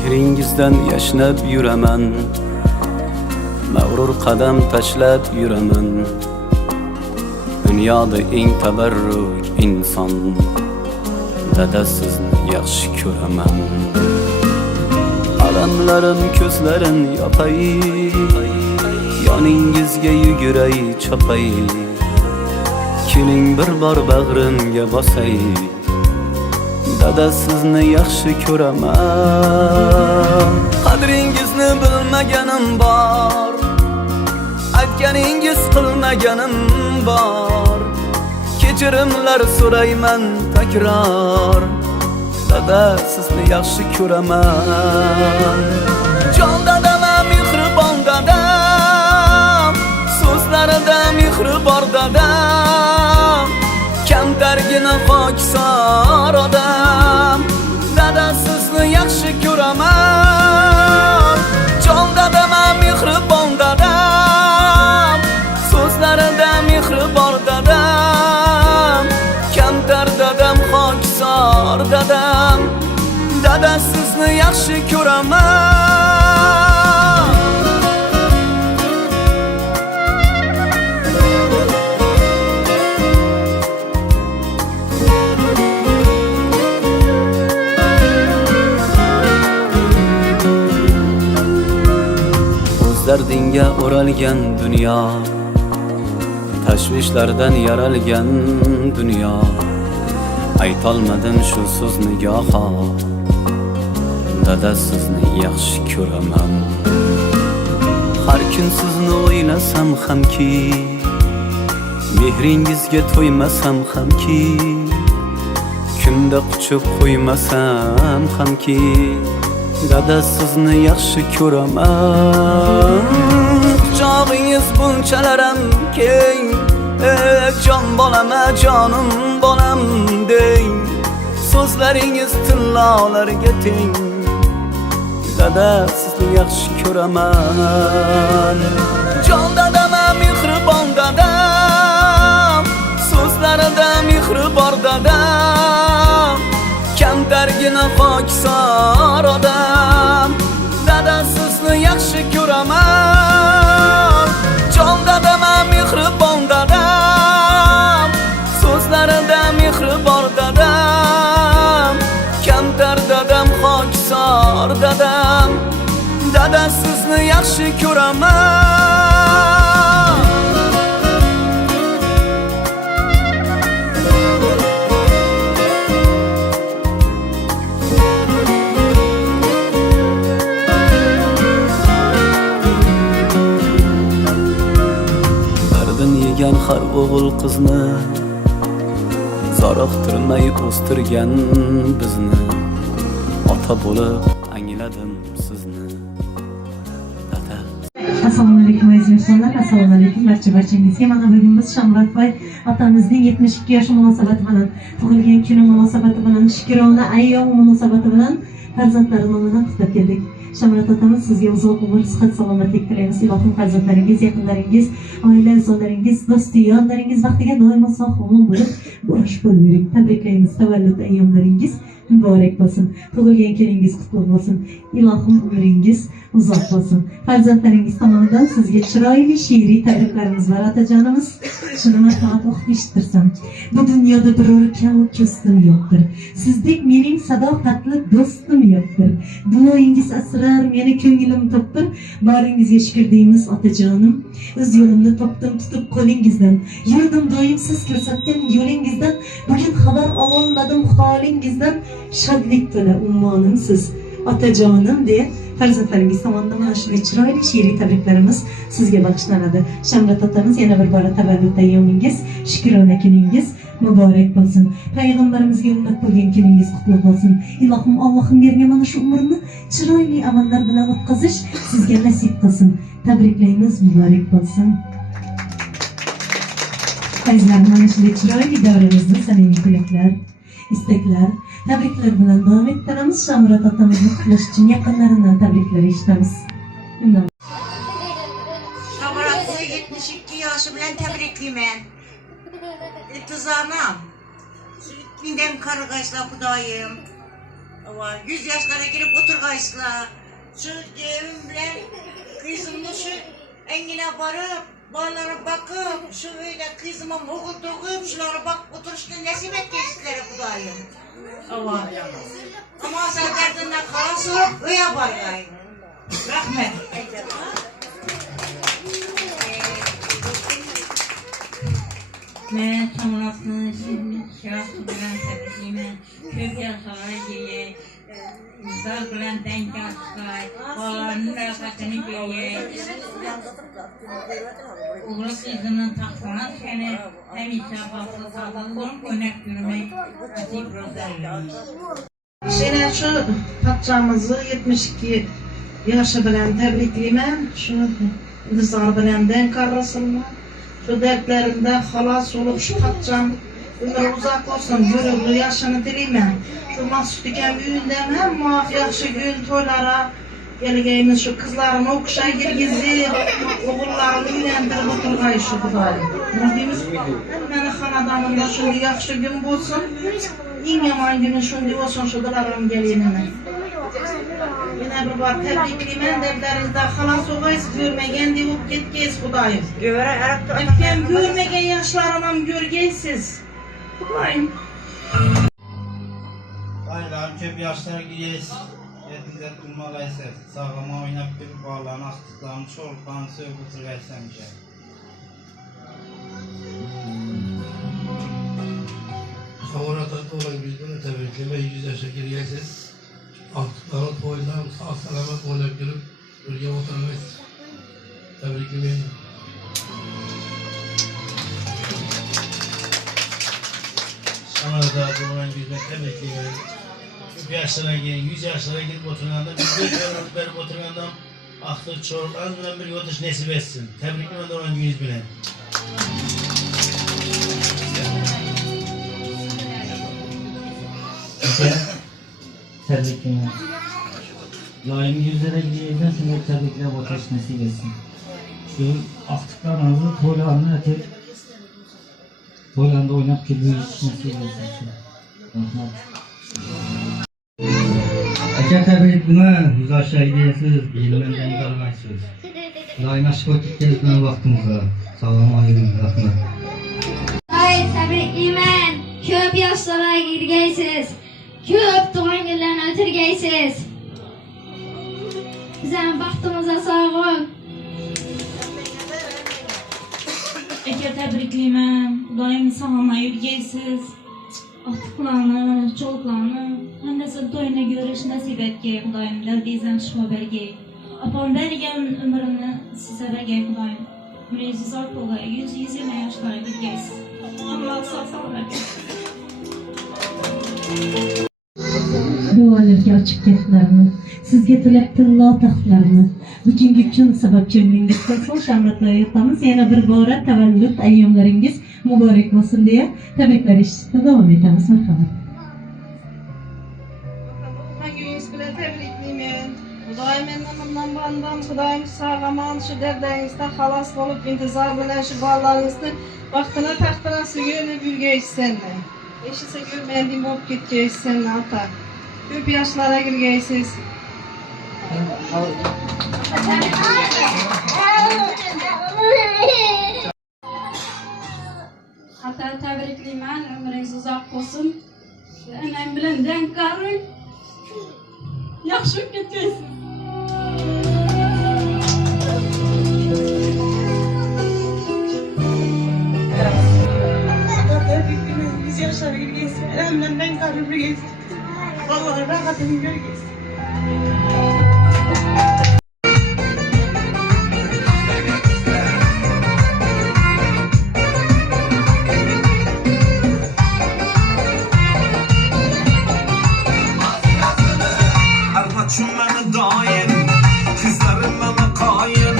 Mehringizdan yashnab yuraman, mag'rur qadam tashlab yuraman. Dunyoda eng tabarruk inson, dada sizni yaxshi ko'raman. Alamlarim ko'zlarin yopay, yoningizga yuguray chopay. Keling bir bor bag'rimga bosay, dada sizni yaxshi ko'raman. Qadringizni bilmaganim bor, aytganingiz qilmaganim bor. Kechirimlar so'rayman takror, dada sizni yaxshi ko'raman. Jon dadam, mehribon dadam, so'zlarida mehri bor dadam. Kamtargina pokisor odam, dada sizni yaxshi ko'raman. Jon dadam, mehribon dadam, so'zlarida mehri bor dadam. Kamtar dadam, pokisor dadam, dada sizni yaxshi ko'raman. Dardinga o'ralgan dunyo, tashvishlardan yaralgan dunyo. Aytolmadim shu so'zni goho, dada sizni yaxshi ko'raman. Har kun sizni o'ylasam hamki, mehringizga to'ymasam hamki, kunda quchib qo'ymasam hamki, dada sizni yaxshi ko'raman. Quchog'ingiz bunchalaram keng, jon bolam, jonim bolam deng. So'zlaringiz tillolarga teng, dada sizni yaxshi ko'raman. Jon dadam, mehribon dadam, so'zlarida mehri bor dadam. Kamtargina pokisor odam, dada sizni yaxshi ko'raman. Jon dadam, mehribon dadam, so'zlarida mehri bor dadam. Kamtar dadam, pokisor dadam, dada sizni yaxshi ko'raman. Har o'g'il qizni zoriqtirmay o'stirgan bizni, ota bo'lib angladim sizni, dada. Assalomu alaykum aziz mehmonlar, assalomu alaykum barchangizga. Mana bugun biz Shamratboy otamizning 72 yoshi munosabati bilan, tug'ilgan kuni munosabati bilan, Shukirona ayyomi munosabati bilan farzandlari nomidan qutlab keldik. Shamrat otamiz sizga uzoq umr, sihat, salomatlik tilaymiz. Ilohim farzandlaringiz, yaqinlaringiz, oila a'zolaringiz, do'st yonlaringiz baxtiga doimo sog'-omon bo'lib, bosh bo'lavering. Tabriklaymiz. Tavallud ayyomlaringiz muborak bo'lsin. Tug'ilgan kuningiz qutlug' bo'lsin. Ilohim umringiz uzoq bo'lsin. Farzandlaringiz tomonidan sizga chiroyli she'riy tabriklarimiz bor otajonimiz. Shuni marhamat o'qib eshittirsam. Bu dunyoda biror kamu ko'stim yo'qdir. Sizdek mening sadoqatli do'stim yo'qdir. Duoyingiz asrar meni ko'nglim topdir. Boringizga shukr deymiz otajonim. O'z yo'limni topdim tutib qo'lingizdan. Yurdim doim siz ko'rsatgan yo'lingizdan. Bugun xabar ololmadim holingizdan. Shodlik to'la ummonim siz otajonim deya farzandlaringiz tomonidan mana shunday chiroyli she'riy tabriklarimiz sizga bag'ishlanadi. Shamrat otamiz, yana bir bora tavallud ayyomingiz, Shukrona kuningiz muborak bo'lsin. Payg'ambarimizga ummat bo'lgan kuningiz qutlug' bo'lsin. Ilohim Allohim bergan mana shu umrni chiroyli amallar bilan o'tkazish sizga nasib qilsin. Tabriklaymiz, muborak bo'lsin. Azizlar, mana shunday chiroyli davramizni samimiy tilaklar, istaklar, tabriklar bilan davom ettiramiz. Shamrat otamizni qutlash uchun yaqinlaridan tabriklar eshitamiz. Shamratni 72 yoshi bilan tabriklayman. İltizamım. Minden kargaşla Xudoyim. Ama 100 yaşlara girip oturgaysılar. Şu evim bilen kızımın şu engine varıp, bağlara bakıp, şu öyle kızıma muğul dokup, şulara bak oturuşunu nasip et geçtikleri Kudayım. Ama sen derdinde kalası öyle bargayım. Rahmet. Ben sonrasını şahsı bilen təbrizliyimə köp yaşara geyək, zar bilen denk açqay, bağlarının rəfətini geyək, uğru qızının taxtına səni həmişə baxsa sağlığın önək yürümək nasip rozayım. Sene şu patçamızı 72 yaşı bilen tebrikliyim. Şu dizar bilen denk arasınlar. Şu dertlerimde halas olup şu patçam ömür uzak olsun, görürlü yaşını dileyim. Şu mahsut iken büyüğünden hem muaf yakşı gül toylara gelgeyimiz şu kızların okşa girgizi, oğullarını ülendirip oturgay şu Kudayım. Rabbimiz hemen hanadamında şunu yakşı gün bulsun. En yaman günü şundi olsun şu dilarım gelinine. Yine bir var tebrikliyim, dertlerinizde halas oğayız, görmegen deyip gitgeyiz Kudayım. Efendim görmegen yaşlarımam görgeysiz. Kudayım. Aylar köp yaşlara gireyiz. Yetinde durmalaysa, sağlama oynap bir bağlarını astıklarını çoğultan söğüp oturgaysamışa. Savunatı olan bizden tebrikleme 100 yaşa girgesiz. Artıkları toydan sağ selamet oynayıp girip bölge oturmayız. Tebriklemeyin. Sana da duran yüzme tebriklemeyin. Köp yaşlara girin, 100 yaşlara girip oturganda, bir görüp verip oturganda aklı çoğultan bilen bir yotuş nesip etsin. Tebriklemeyin duran yüz bilen. Tebrikler. Daim yüzlere gideceğinden şimdi tebrikler oturuş nasip etsin. Şu aktıklarınızı toylarını atıp toylarında oynayıp gibi nasip etsin. Rahmet. Aka tebrikler. Yüz aşağı gidiyorsunuz. Bilmenden kalmaksınız. Daim aşk vakit gezmeye vaktimiz Selamun aleyküm. Rahmet. Hayır tebrikliyim. Köp yaşlara girgeysiz. Köp doğan günlerini ötürgeysiz. Bizim baktığımıza sağ ol. Eke tebrikliyim, Kudayım sağlama yürgeysiz. Atıklarını, çoluklarını, hem de sen toyuna görüş nasip etgey Kudayım, derdiysen şifa bergey. Apar vergen ömrünü size vergey Kudayım. Mürezi zart olay, 100-120 yaşlara girgeysiz. Allah sağ sağlık. Dualarga açık getlarini, sizge tilab tilla taxtlarini, bugungi kun sababchimligingiz bo'lsin, shamratlar aytamiz. Yana bir bora tavallud ayyomlaringiz muborak bo'lsin deya tabriklar eshitishda davom etamiz. Marhamat. Hanginiz bilen tebrikliyim. Kudayım ennamından bandan, Kudayım sağlaman şu derderinizde halas olup intizar bilen şu bağlarınızda vaktına tahtına sığınıp yürgeysenle. Eşitse görmediğim olup gitgeysenle ata. Köp yaşlara girgeysiz. Hatta tebrikliyim, ömrünüz uzak olsun. Enem bilen denk karın. Yaxşı gitgeysiz. Tebrikliyim, biz yaşlara girgeysiz. Elimden ben karım girgeysiz. Vallahi rahatını görgeysiz. Arvaçım bana daim, kızlarım bana kayın.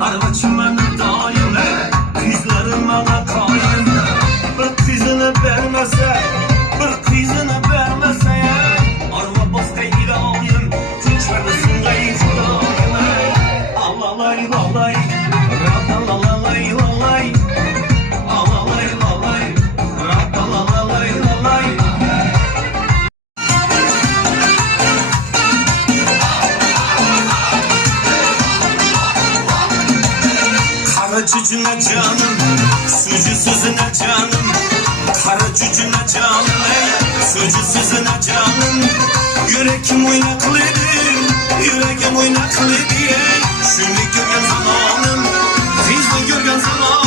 Arvaçım bana daim, kızlarım bana kayın. Bir kızını vermese, bir kızını vermese, arva başka gidelim, tinç vermesin gayfudayım. Alalay lalay, ratalalay lalay, alalay lalay, ratalalay lalay. Sözü sözüne canım, kara cücüne canım ey. Sözü sözüne canım, yürekim oynaklıdır, yürekim oynaklıdır. Şunu görgen zamanım, hızlı görgen zamanım.